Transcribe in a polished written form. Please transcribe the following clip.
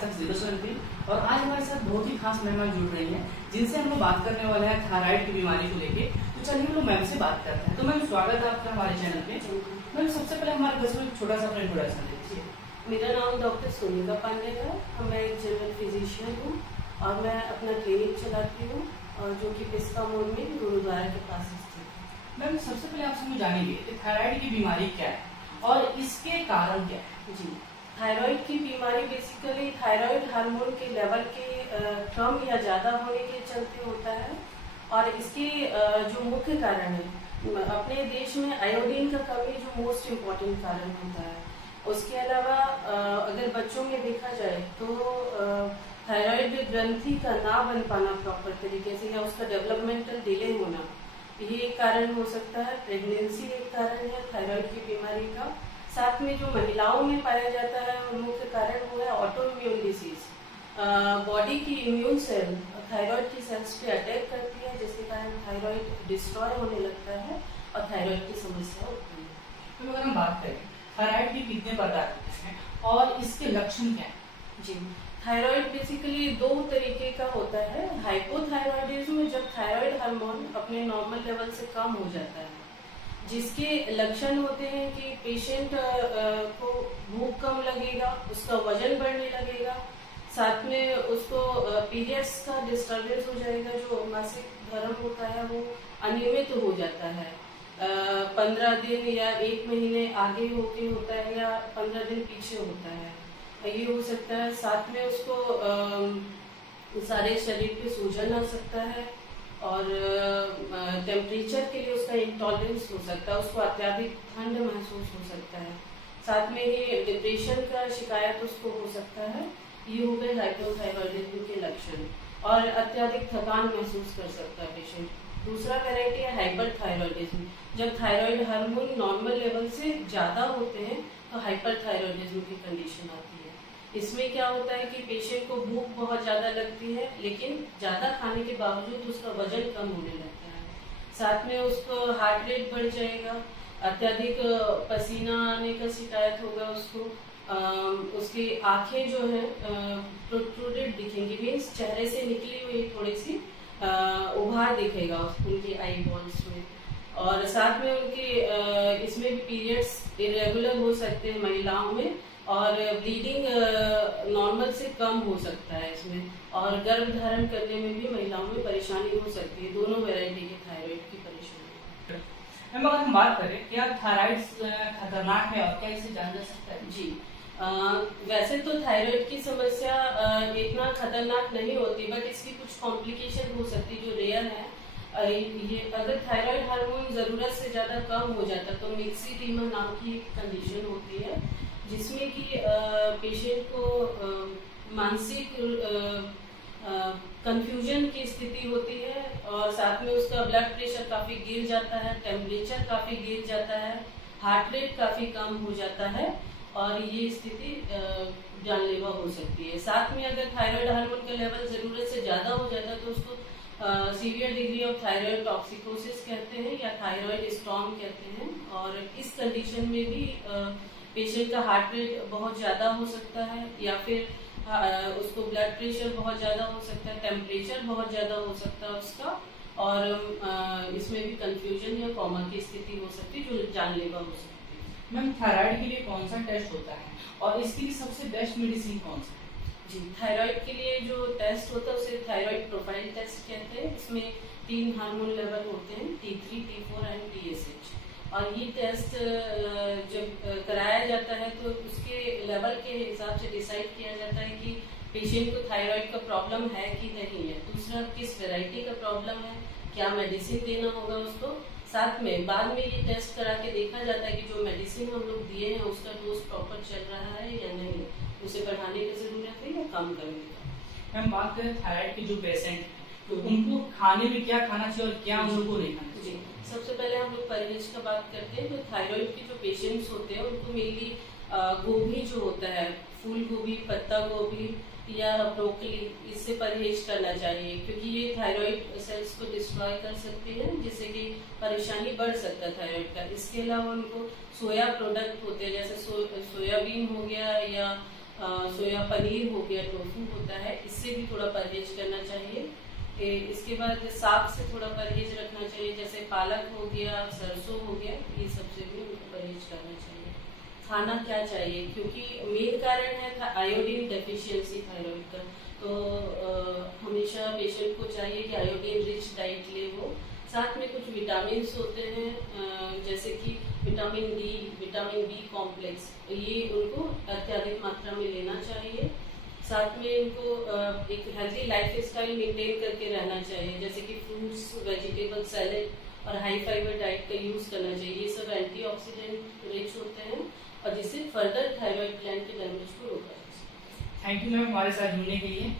56073 और आज हमारे साथ बहुत ही खास मेहमान जुड़ रही हैं जिनसे हम लोग बात करने वाले हैं थायराइड की बीमारी को लेके। तो चलिए हम लोग मैम से बात करते हैं। तो मैम स्वागत है आपका हमारे चैनल पे। मैम सबसे पहले हमारे बच्चों को छोटा सा अपना इंट्रोडक्शन दीजिए। मेरा नाम डॉक्टर सोनिका पांडे है और मैं एक जनरल फिजिशियन हूँ और मैं अपना क्लिनिक चलाती हूँ और जो कि पिस्का मोड़ में गुरुद्वारा के पास स्थित है। मैम सबसे पहले आपसे हम जानेंगे कि थायराइड की बीमारी क्या है और इसके कारण क्या है। जी, थायराइड की बीमारी बेसिकली थायराइड हार्मोन के लेवल के कम या ज़्यादा होने के चलते होता है और इसके जो मुख्य कारण है अपने देश में आयोडीन का कमी जो मोस्ट इम्पॉर्टेंट कारण होता है। उसके अलावा अगर बच्चों में देखा जाए तो थायराइड ग्रंथि का ना बन पाना प्रॉपर तरीके से या उसका डेवलपमेंटल डिले होना, ये एक कारण हो सकता है। प्रेगनेंसी एक कारण है थायराइड की बीमारी का। साथ में जो महिलाओं में पाया जाता है मुख्य कारण वो है ऑटो इम्यून डिसीज। बॉडी की इम्यून सेल थायराइड की सेल्स पे अटैक करती है जिसके कारण थायराइड डिस्ट्रॉय होने लगता है और थायराइड की समस्या होती है। तो अगर हम बात करें थायराइड के कितने प्रकार होते हैं और इसके लक्षण क्या है। जी, थायराइड बेसिकली दो तरीके का होता है। हाइपोथायराइडिज्म जब थायराइड हार्मोन अपने नॉर्मल लेवल से कम हो जाता है, जिसके लक्षण होते हैं कि पेशेंट को भूख कम लगेगा, उसका वजन बढ़ने लगेगा, साथ में उसको पीरियड्स का डिस्टर्बेंस हो जाएगा, जो मासिक धर्म होता है वो अनियमित हो जाता है। 15 दिन या 1 महीने आगे होके होता है या 15 दिन पीछे होता है, ये हो सकता है। साथ में उसको सारे शरीर पे सूजन आ सकता है और टेम्परेचर के लिए उसका इंटॉलरेंस हो सकता है, उसको अत्यधिक ठंड महसूस हो सकता है। साथ में ही डिप्रेशन का शिकायत उसको हो सकता है। ये हो गए हाइपोथायराइडिज्म के लक्षण। और अत्यधिक थकान महसूस कर सकता है पेशेंट। दूसरा वैरायटी है हाइपरथायराइडिज्म। जब थायराइड हार्मोन नॉर्मल लेवल से ज्यादा होते हैं तो हाइपरथायराइडिज्म की कंडीशन आती है। इसमें क्या होता है कि पेशेंट को भूख बहुत ज्यादा लगती है लेकिन ज्यादा खाने के बावजूद उसका वजन कम होने लगता है। साथ में उसको हार्ट रेट बढ़ जाएगा, अत्यधिक पसीना आने का शिकायत होगा उसको। उसकी आंखें जो है प्रोट्रूडेड दिखेंगी, मीन्स चेहरे से निकली हुई थोड़ी सी उभार दिखेगा उनकी आई बॉल्स में। और साथ में उनके इसमें भी पीरियड्स इरेगुलर हो सकते हैं महिलाओं में और ब्लीडिंग नॉर्मल से कम हो सकता है इसमें। और गर्भ धारण करने में भी महिलाओं में परेशानी हो सकती है। दोनों वैरायटी के थायराइड की परेशानी। मैम अगर हम बात करें क्या थायराइड खतरनाक है और क्या इसे जाना जा सकता है। जी, वैसे तो थायराइड की समस्या इतना खतरनाक नहीं होती, बट इसकी कुछ कॉम्प्लिकेशन हो सकती जो रेयर है। ये अगर थायराइड हार्मोन जरूरत से ज्यादा कम हो जाता तो मिक्सीडीमा नाम की एक कंडीशन होती है जिसमें कि पेशेंट को मानसिक कंफ्यूजन की स्थिति होती है और साथ में उसका ब्लड प्रेशर काफी गिर जाता है, टेम्परेचर काफी गिर जाता है, हार्ट रेट काफी कम हो जाता है और ये स्थिति जानलेवा हो सकती है। साथ में अगर थायराइड हार्मोन का लेवल जरूरत से ज्यादा हो जाता है तो उसको severe degree of thyroid toxicosis कहते हैं या थायराइड स्टॉर्म कहते हैं। और इस कंडीशन में भी पेशेंट का हार्ट रेट बहुत ज्यादा हो सकता है या फिर उसको ब्लड प्रेशर बहुत ज्यादा हो सकता है, टेम्परेचर बहुत ज्यादा हो सकता है उसका और इसमें भी कंफ्यूजन या कॉमा की स्थिति हो सकती है जो जानलेवा हो सकती है। मैम थायराइड के लिए कौन सा टेस्ट होता है और इसके लिए सबसे बेस्ट मेडिसिन कौन सा है। जी, थायराइड के लिए जो टेस्ट होता है उसे थायराइड प्रोफाइल टेस्ट कहते हैं। इसमें 3 हार्मोन लेवल होते हैं, T3, T4 एंड TSH। और ये टेस्ट जब कराया जाता है तो उसके लेवल के हिसाब से डिसाइड किया जाता है कि पेशेंट को थायराइड का प्रॉब्लम है कि नहीं है। दूसरा, किस वैरायटी का प्रॉब्लम है, क्या मेडिसिन देना होगा उसको। साथ में बाद में ये टेस्ट करा के देखा जाता है कि जो मेडिसिन हम लोग दिए हैं उसका डोज प्रॉपर चल रहा है या नहीं, उसे बढ़ाने की जरूरत है या कम करने का। मैम बात करें थायराइड के जो पेशेंट हैं तो उनको खाने में क्या खाना चाहिए और क्या उनको नहीं खाना चाहिए। जी, सबसे पहले हम लोग परहेज का बात करते हैं। तो थायराइड के जो पेशेंट्स होते हैं उनको मेनली गोभी जो होता है, फूल गोभी, पत्ता गोभी या ब्रोकली, इससे परहेज करना चाहिए क्योंकि ये थायराइड सेल्स को डिस्ट्रॉय कर सकते हैं जिससे कि परेशानी बढ़ सकता है थायराइड का। इसके अलावा उनको सोया प्रोडक्ट होते हैं जैसे सोयाबीन हो गया या सोया पनीर हो गया, टोफू होता है, इससे भी थोड़ा परहेज करना चाहिए। इसके बाद साग से थोड़ा परहेज रखना चाहिए, जैसे पालक हो गया, सरसों हो गया, ये सबसे भी उनको परहेज करना चाहिए। खाना क्या चाहिए, क्योंकि मेन कारण है आयोडीन डेफिशिएंसी थायराइड का, तो हमेशा पेशेंट को चाहिए कि आयोडीन रिच डाइट ले वो। साथ में कुछ विटामिन होते हैं जैसे कि vitamin D, vitamin B complex, ये उनको अत्यधिक मात्रा में लेना चाहिए। साथ में इनको एक हेल्दी लाइफ स्टाइल मेंटेन करके रहना चाहिए, जैसे कि फ्रूट्स, वेजिटेबल, सैलेड और हाई फाइबर डाइट का यूज करना चाहिए। ये सब एंटीऑक्सीडेंट रिच होते हैं और जिससे फर्दर थायराइड ग्लैंड के डैमेज को रोका जा सकता है। थैंक यू मैम हमारे साथ जुड़ने के लिए।